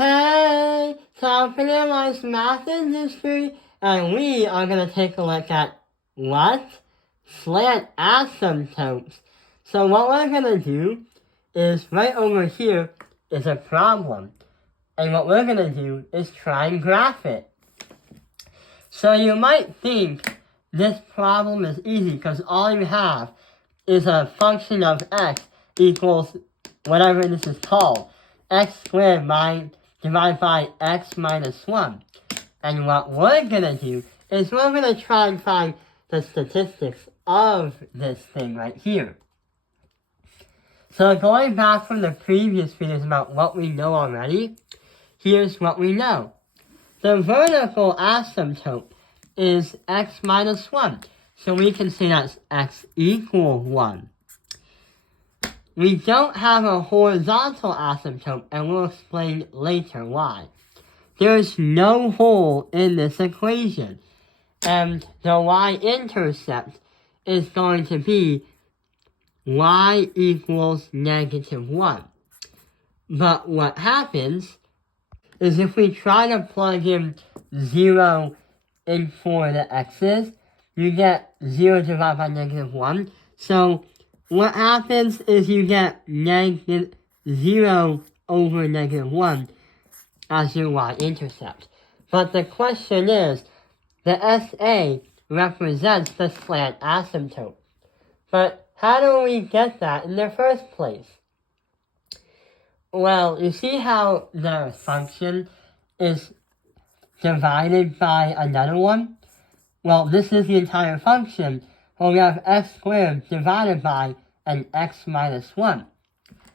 Hey, Calculator's Math Industry, and we are going to take a look at what? Slant asymptotes. So what we're going to do is right over here is a problem. And what we're going to do is try and graph it. So you might think this problem is easy because all you have is a function of x equals whatever this is called, x squared divided by x minus 1. And what we're going to do is we're going to try and find the statistics of this thing right here. So going back from the previous videos about what we know already, here's what we know. The vertical asymptote is x minus 1. So we can say that's x equal 1. We don't have a horizontal asymptote, and we'll explain later why. There's no hole in this equation, and the y-intercept is going to be y equals -1. But what happens is if we try to plug in 0 in for the x's, you get 0 divided by -1. So what happens is you get -0 over -1 as your y-intercept. But the question is, the SA represents the slant asymptote. But how do we get that in the first place? Well, you see how the function is divided by another one? Well, this is the entire function. Well, we have x squared divided by an x minus 1.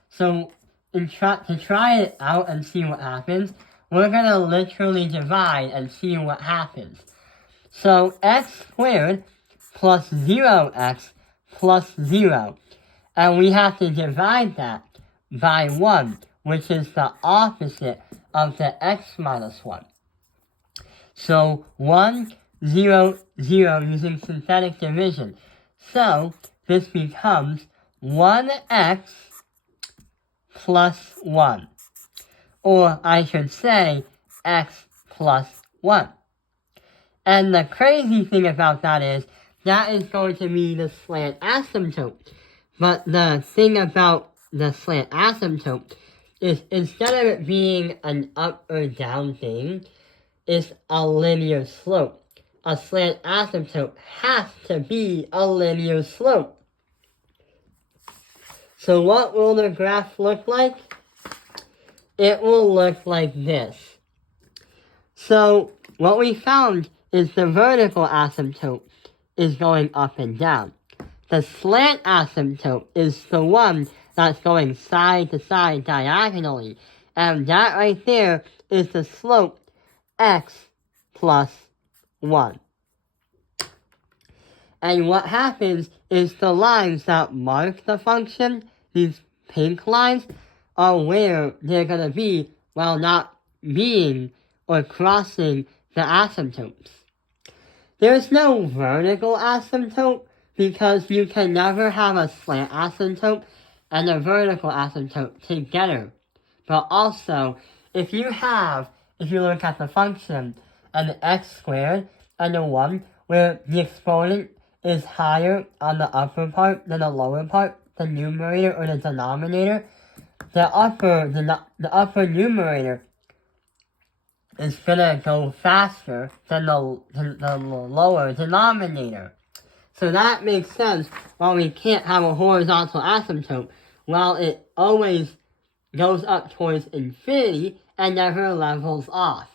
So to try it out and see what happens, we're going to literally divide and see what happens. So x squared plus 0x plus 0. And we have to divide that by 1, which is the opposite of the x minus 1. So 1, 0, 0 using synthetic division. So this becomes 1x plus 1. Or I should say x plus 1. And the crazy thing about that is going to be the slant asymptote. But the thing about the slant asymptote is instead of it being an up or down thing, it's a linear slope. A slant asymptote has to be a linear slope. So what will the graph look like? It will look like this. So what we found is the vertical asymptote is going up and down. The slant asymptote is the one that's going side to side diagonally. And that right there is the slope x plus 1. And what happens is the lines that mark the function, these pink lines, are where they're going to be while not being or crossing the asymptotes. There's no vertical asymptote because you can never have a slant asymptote and a vertical asymptote together. But also, if you look at the function and the x squared and the 1, where the exponent is higher on the upper part than the lower part, the numerator or the denominator, the upper numerator is gonna go faster than the lower denominator. So that makes sense why we can't have a horizontal asymptote while it always goes up towards infinity and never levels off.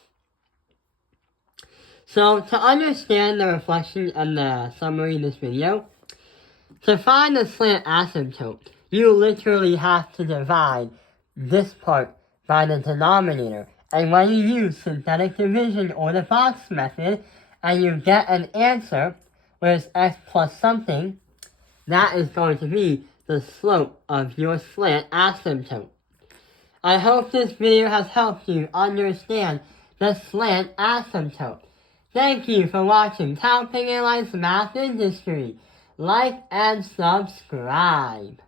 So to understand the reflection and the summary in this video, to find the slant asymptote, you literally have to divide this part by the denominator. And when you use synthetic division or the box method, and you get an answer, where it's x plus something, that is going to be the slope of your slant asymptote. I hope this video has helped you understand the slant asymptote. Thank you for watching Calculator's Math Industry. Like and subscribe.